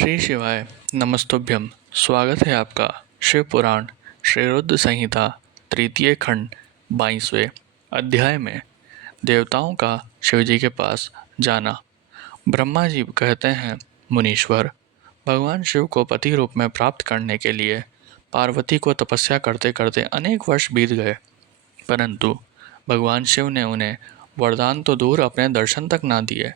श्री शिवाय नमस्तुभ्यम। स्वागत है आपका शिव पुराण श्री रुद्र संहिता तृतीय खंड 22वें अध्याय में देवताओं का शिव जी के पास जाना। ब्रह्मा जी कहते हैं, मुनीश्वर, भगवान शिव को पति रूप में प्राप्त करने के लिए पार्वती को तपस्या करते करते अनेक वर्ष बीत गए, परंतु भगवान शिव ने उन्हें वरदान तो दूर अपने दर्शन तक ना दिए।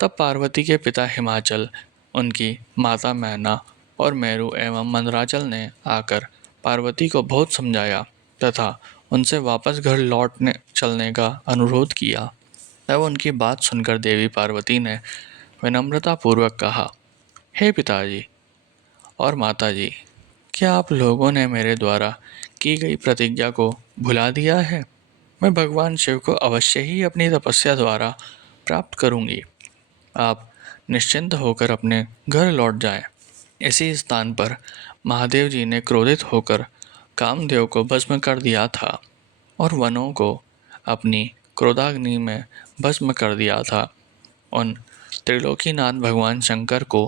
तब पार्वती के पिता हिमाचल, उनकी माता मैना और मेरु एवं मंदराचल ने आकर पार्वती को बहुत समझाया तथा उनसे वापस घर लौटने चलने का अनुरोध किया। तब उनकी बात सुनकर देवी पार्वती ने विनम्रतापूर्वक कहा, हे पिताजी और माताजी, क्या आप लोगों ने मेरे द्वारा की गई प्रतिज्ञा को भुला दिया है? मैं भगवान शिव को अवश्य ही अपनी तपस्या द्वारा प्राप्त करूंगी। आप निश्चिंत होकर अपने घर लौट जाएं। इसी स्थान पर महादेव जी ने क्रोधित होकर कामदेव को भस्म कर दिया था और वनों को अपनी क्रोधाग्नि में भस्म कर दिया था। उन त्रिलोकीनाथ भगवान शंकर को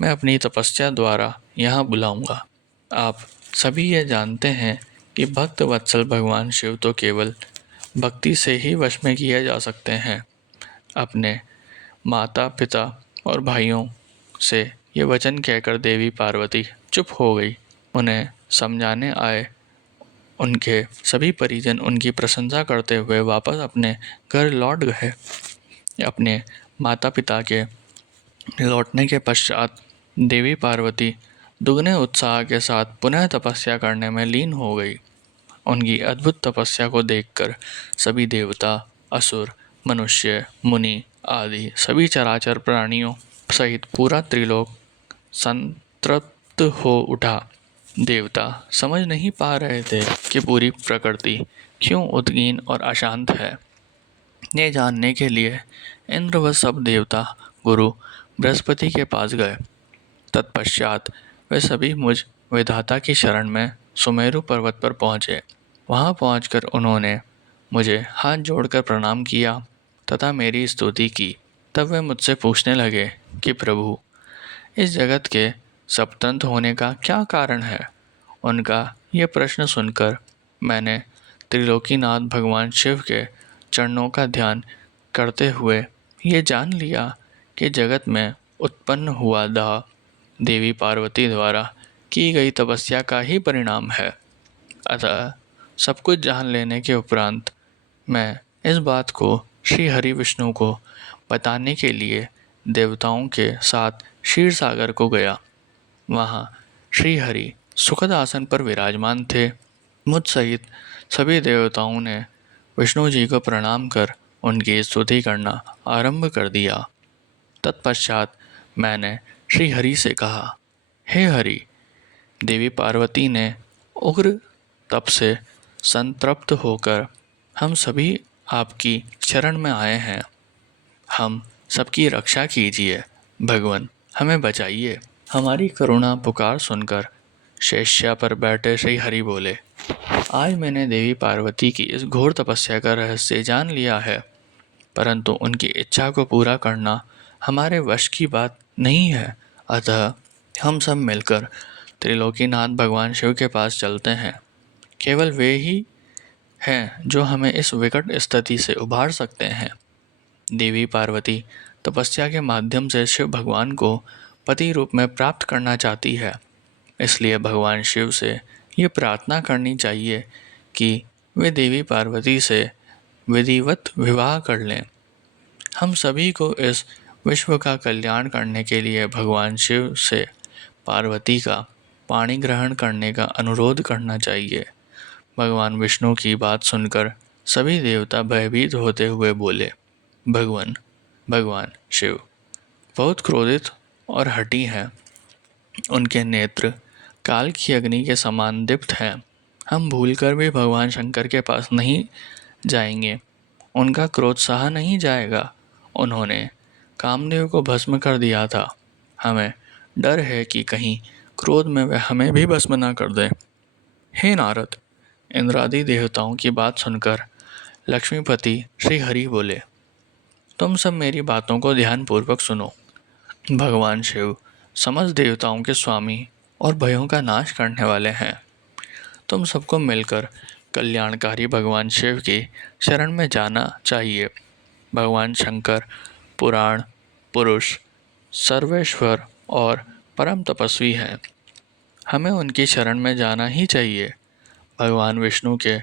मैं अपनी तपस्या द्वारा यहाँ बुलाऊंगा। आप सभी ये जानते हैं कि भक्त वत्सल भगवान शिव तो केवल भक्ति से ही वश में किए जा सकते हैं। अपने माता पिता और भाइयों से ये वचन कहकर देवी पार्वती चुप हो गई। उन्हें समझाने आए उनके सभी परिजन उनकी प्रशंसा करते हुए वापस अपने घर लौट गए। अपने माता पिता के लौटने के पश्चात देवी पार्वती दुगने उत्साह के साथ पुनः तपस्या करने में लीन हो गई। उनकी अद्भुत तपस्या को देखकर सभी देवता, असुर, मनुष्य, मुनि आदि सभी चराचर प्राणियों सहित पूरा त्रिलोक संतृप्त हो उठा। देवता समझ नहीं पा रहे थे कि पूरी प्रकृति क्यों उद्गीन और अशांत है। ये जानने के लिए इंद्र व सब देवता गुरु बृहस्पति के पास गए। तत्पश्चात वे सभी मुझ विधाता की शरण में सुमेरु पर्वत पर पहुँचे। वहाँ पहुँचकर उन्होंने मुझे हाथ जोड़कर प्रणाम किया तथा मेरी स्तुति की। तब वे मुझसे पूछने लगे कि प्रभु, इस जगत के स्वतंत्र होने का क्या कारण है? उनका यह प्रश्न सुनकर मैंने त्रिलोकीनाथ भगवान शिव के चरणों का ध्यान करते हुए ये जान लिया कि जगत में उत्पन्न हुआ दाह देवी पार्वती द्वारा की गई तपस्या का ही परिणाम है। अतः सब कुछ जान लेने के उपरांत मैं इस बात को श्री हरि विष्णु को बताने के लिए देवताओं के साथ क्षीर सागर को गया। वहाँ श्री हरि सुखद आसन पर विराजमान थे। मुझ सहित सभी देवताओं ने विष्णु जी को प्रणाम कर उनकी स्तुति करना आरंभ कर दिया। तत्पश्चात मैंने श्री हरि से कहा, हे हरि, देवी पार्वती ने उग्र तप से संतृप्त होकर हम सभी आपकी शरण में आए हैं। हम सबकी रक्षा कीजिए। भगवान, हमें बचाइए। हमारी करुणा पुकार सुनकर शेष्या पर बैठे श्री हरि बोले, आज मैंने देवी पार्वती की इस घोर तपस्या का रहस्य जान लिया है, परंतु उनकी इच्छा को पूरा करना हमारे वश की बात नहीं है। अतः हम सब मिलकर त्रिलोकीनाथ भगवान शिव के पास चलते हैं। केवल वे ही हैं जो हमें इस विकट स्थिति से उबार सकते हैं। देवी पार्वती तपस्या के माध्यम से शिव भगवान को पति रूप में प्राप्त करना चाहती है, इसलिए भगवान शिव से ये प्रार्थना करनी चाहिए कि वे देवी पार्वती से विधिवत विवाह कर लें। हम सभी को इस विश्व का कल्याण करने के लिए भगवान शिव से पार्वती का पाणी ग्रहण करने का अनुरोध करना चाहिए। भगवान विष्णु की बात सुनकर सभी देवता भयभीत होते हुए बोले, भगवान शिव बहुत क्रोधित और हठी हैं। उनके नेत्र काल की अग्नि के समान दीप्त हैं। हम भूलकर भी भगवान शंकर के पास नहीं जाएंगे। उनका क्रोध सहा नहीं जाएगा। उन्होंने कामदेव को भस्म कर दिया था। हमें डर है कि कहीं क्रोध में वे हमें भी भस्म न कर दें। हे नारद, इंद्रादि देवताओं की बात सुनकर लक्ष्मीपति श्री हरि बोले, तुम सब मेरी बातों को ध्यानपूर्वक सुनो। भगवान शिव समस्त देवताओं के स्वामी और भयों का नाश करने वाले हैं। तुम सबको मिलकर कल्याणकारी भगवान शिव की शरण में जाना चाहिए। भगवान शंकर पुराण पुरुष, सर्वेश्वर और परम तपस्वी हैं। हमें उनकी शरण में जाना ही चाहिए। भगवान विष्णु के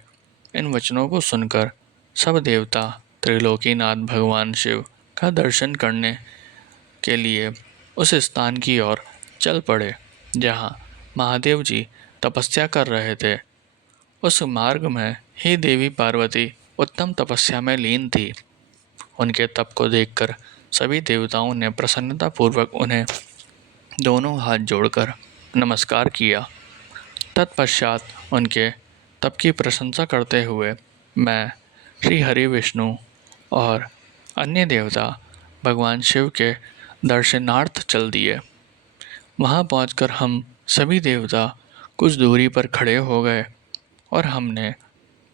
इन वचनों को सुनकर सब देवता त्रिलोकीनाथ भगवान शिव का दर्शन करने के लिए उस स्थान की ओर चल पड़े जहाँ महादेव जी तपस्या कर रहे थे। उस मार्ग में ही देवी पार्वती उत्तम तपस्या में लीन थी। उनके तप को देखकर सभी देवताओं ने प्रसन्नतापूर्वक उन्हें दोनों हाथ जोड़कर नमस्कार किया। तत्पश्चात उनके तप की प्रशंसा करते हुए मैं श्री हरि विष्णु और अन्य देवता भगवान शिव के दर्शनार्थ चल दिए। वहाँ पहुंचकर हम सभी देवता कुछ दूरी पर खड़े हो गए और हमने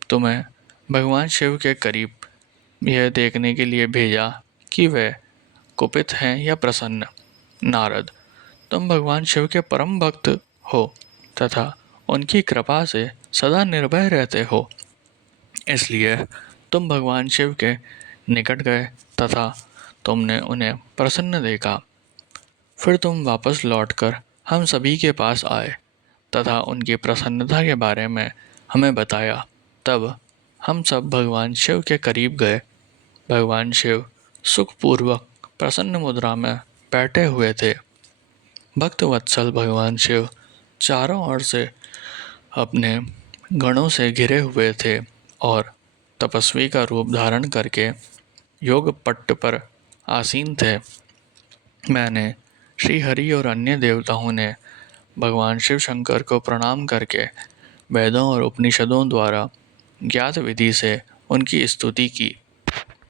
तुम्हें भगवान शिव के करीब यह देखने के लिए भेजा कि वे कुपित हैं या प्रसन्न। नारद, तुम भगवान शिव के परम भक्त हो तथा उनकी कृपा से सदा निर्भय रहते हो, इसलिए तुम भगवान शिव के निकट गए तथा तुमने उन्हें प्रसन्न देखा। फिर तुम वापस लौटकर हम सभी के पास आए तथा उनकी प्रसन्नता के बारे में हमें बताया। तब हम सब भगवान शिव के करीब गए। भगवान शिव सुखपूर्वक प्रसन्न मुद्रा में बैठे हुए थे। भक्त वत्सल भगवान शिव चारों ओर से अपने गणों से घिरे हुए थे और तपस्वी का रूप धारण करके योग पट्ट पर आसीन थे। मैंने श्री हरि और अन्य देवताओं ने भगवान शिव शंकर को प्रणाम करके वेदों और उपनिषदों द्वारा ज्ञात विधि से उनकी स्तुति की।